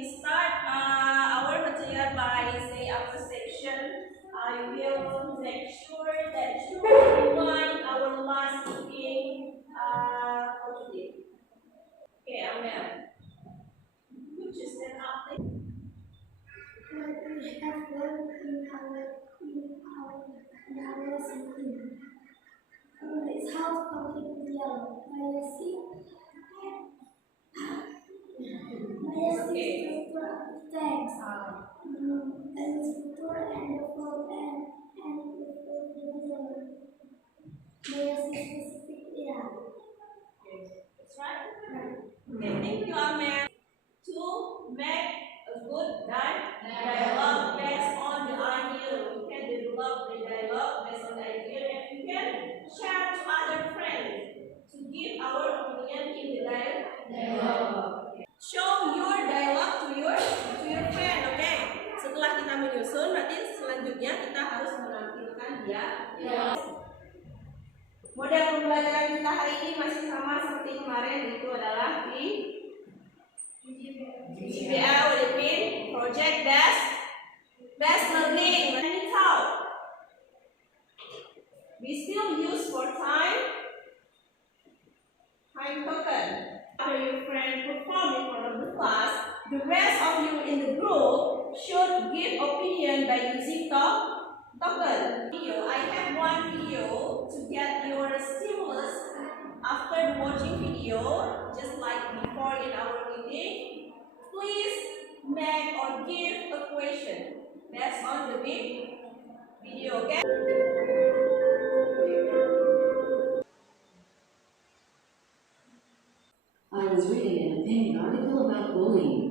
we start our material by say after section, I will make sure that you rewind our last meeting for today. Okay, Amel. Could you stand up, please? What we have learned in our meeting is how to complete the dialogue. Okay. Thanks. And the structure and the flow and the specific That's right. Okay, thank you, Amel. To make a good dialogue based on the idea, you can develop the dialogue based on the idea, and you can share to other friends to give our opinion in the dialogue. Show your dialogue to your friend, okay? Setelah kita menyusun, berarti selanjutnya kita harus menampilkan dia. Model pembelajaran kita hari ini masih sama seperti kemarin, itu adalah di PPL within project based learning. Anyhow, we still use for time token. After your friend perform in front of the class, the rest of you in the group should give opinion by using token. I have one video to get your stimulus after watching video, just like before in our meeting. Please make or give a question based on the video, okay? I was reading an opinion article about bullying.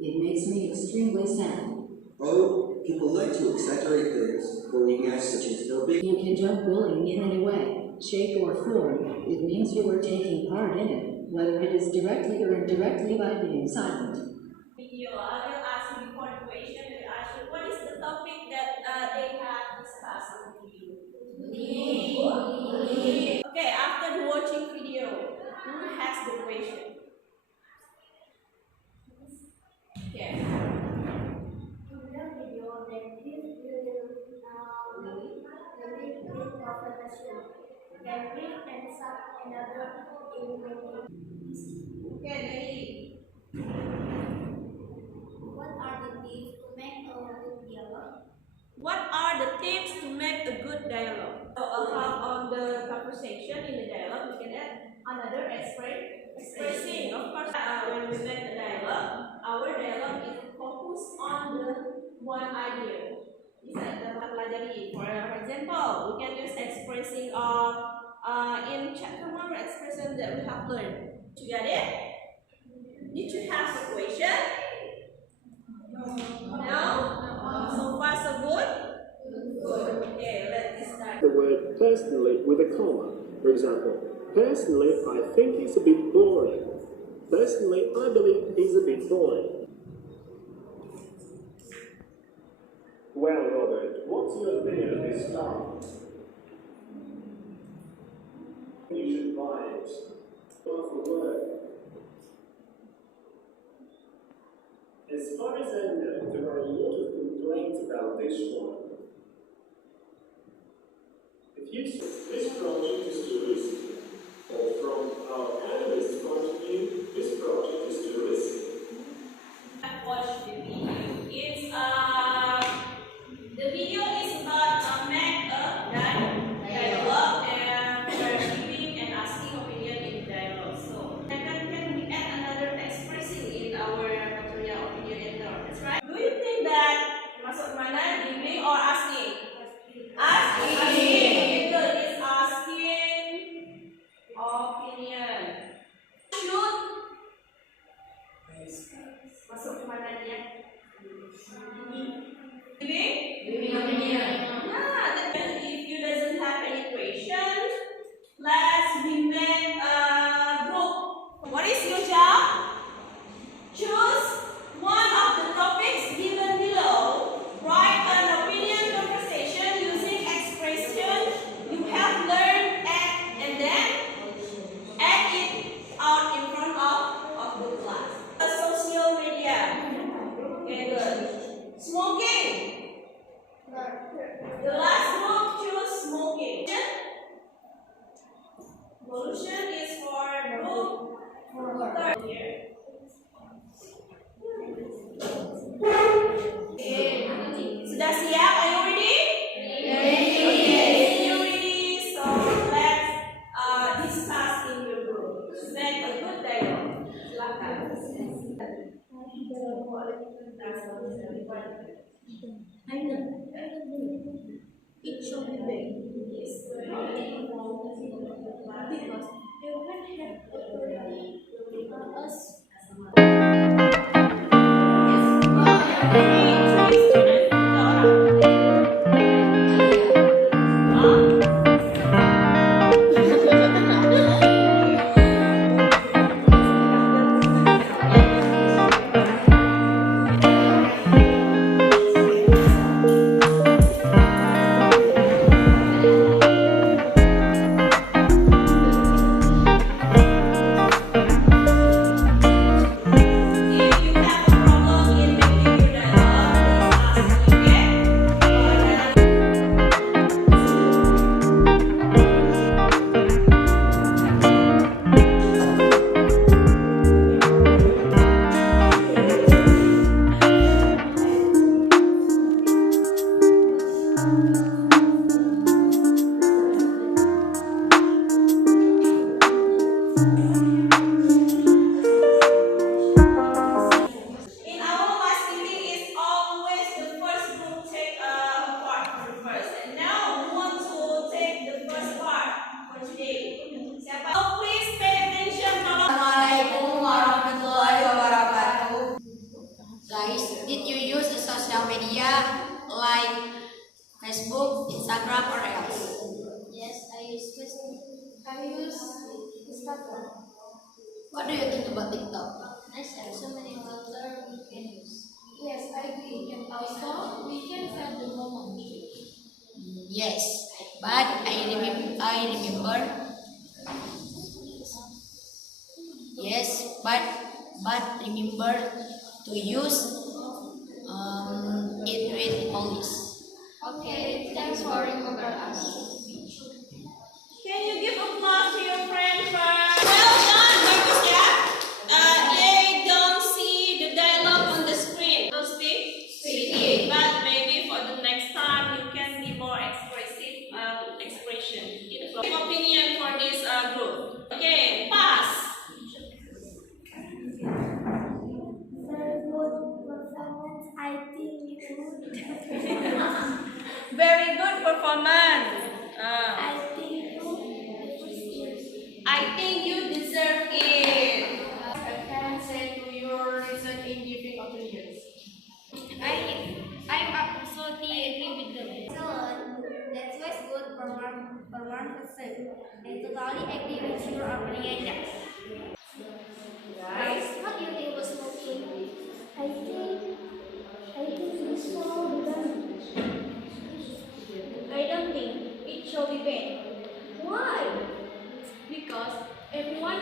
It makes me extremely sad. Oh, people like to exaggerate things. Bullying as such is no big. You can judge bullying in any way, shape or form. It means you are taking part in it, whether it is directly or indirectly by being silent. Video, I will ask you before the question. I will ask you, what is the topic that they have discussed with you? Okay, after the watching video, who has the question? Okay. In the video, that this will confirmation. Then read and start another Okay, Nelly. What are the tips to make a good dialogue? What are the tips to make a good dialogue? So, on the conversation in the dialogue, we can add another expressing. Of course, when we make a dialogue, our dialogue is focused on the one idea. Bisa kita pelajari. For example, we can use expressing in chapter 1 expression that we have learned. You got it? Did you have a question? No? So far so good? Okay, let's start. The word personally with a comma. For example, personally I think it's a bit boring. Personally I believe it's a bit boring. Well, Robert, what's your opinion of this car? You should buy it. For work. As far as I know, there are a lot of complaints about this one. If you say this project is too risky, or from our analyst's point of view, this project is too risky. Watch the video. It's the video is about make a dialogue and giving and asking opinion in dialogue. So can we add another expressing in our material opinion letter? That's right. Do you think that masuk mana giving or asking? Asking. Good. It's asking opinion. Should masuk ke mana dia? Giving opinion. Yeah, then if you doesn't have any questions, let's make a group. What is your job? Choose one of the topics given below. Write an opinion conversation using expression you have learned and then add it out in front of the class. Social media. It should be big. Yes. Because everyone have authority us. In our last meeting is always the first group take a part for the first. And now who want to take the first part for today? Siapa? Oh, please pay attention. Assalamualaikum warahmatullahi wabarakatuh. Guys, did you use a social media like Facebook, Instagram, or else? Yes, I use Facebook. I use Instagram. What do you think about TikTok? Nice, there are so many filters we can use. Yes, I agree. And also, we can set the moment. Yes, but I remember. Yes, but remember to use it with English. Okay, thanks for remembering us. Can you give applause to your friend first? Well done, bagus ya. They don't see the dialogue on the screen. Don't speak? Speaking. But maybe for the next time you can be more expressive expression. Give opinion for this group. Okay, pass. Very good performance, I think you would. Very good performance. I think you deserve it. I can say to your reason in giving opinions. I'm absolutely agree with them. That was good for 1%. I totally agree with your opinion, guys. Guys, what do you think was smoking? I think we saw the damage. I don't think it shall be bad. Why? Because everyone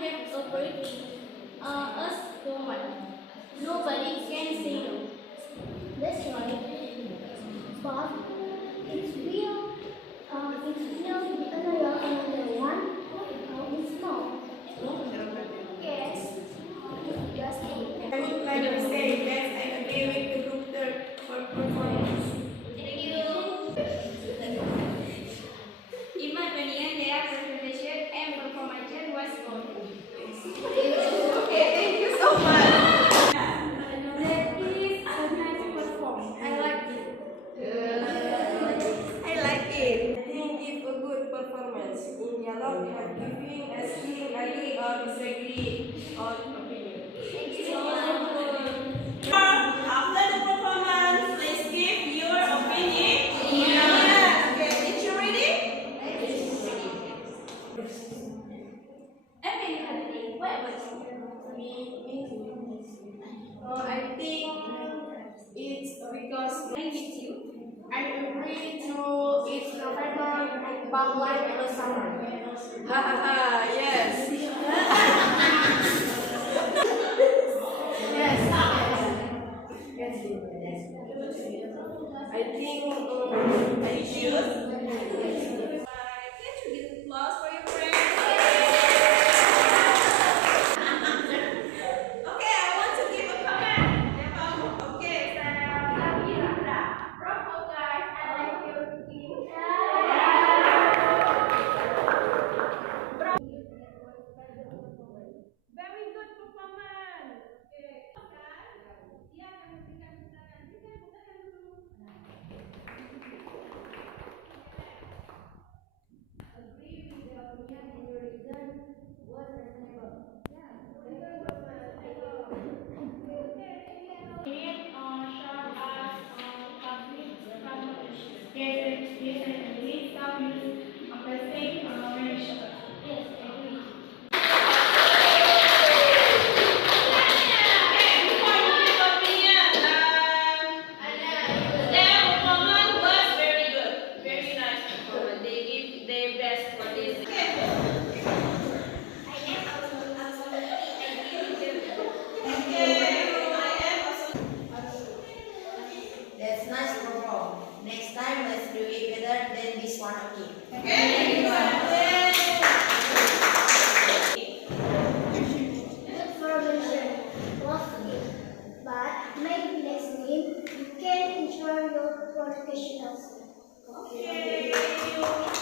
has authority. Us women. Nobody can say no. That's right. But it's real. The other one is small. Yes. Just I would like to say that I agree with the group third for performance. Thank you. In my opinion, their presentation and performance was good. Okay, thank you so much. that is a nice performance. I like it. I like it. I think give a good performance in dialogue have giving, asking, agree or disagree on opinion. Thank you so much. After the performance, please give your opinion. Yeah. Okay, teacher ready? I think it's because I with you. I agree to its November, but like the summer. Ha ha ha, yes. Yes. I think I should. Can you give applause for your friend? Okay, I want to give a comment. Okay, Bravo guys, I like your team. Okay, thank you.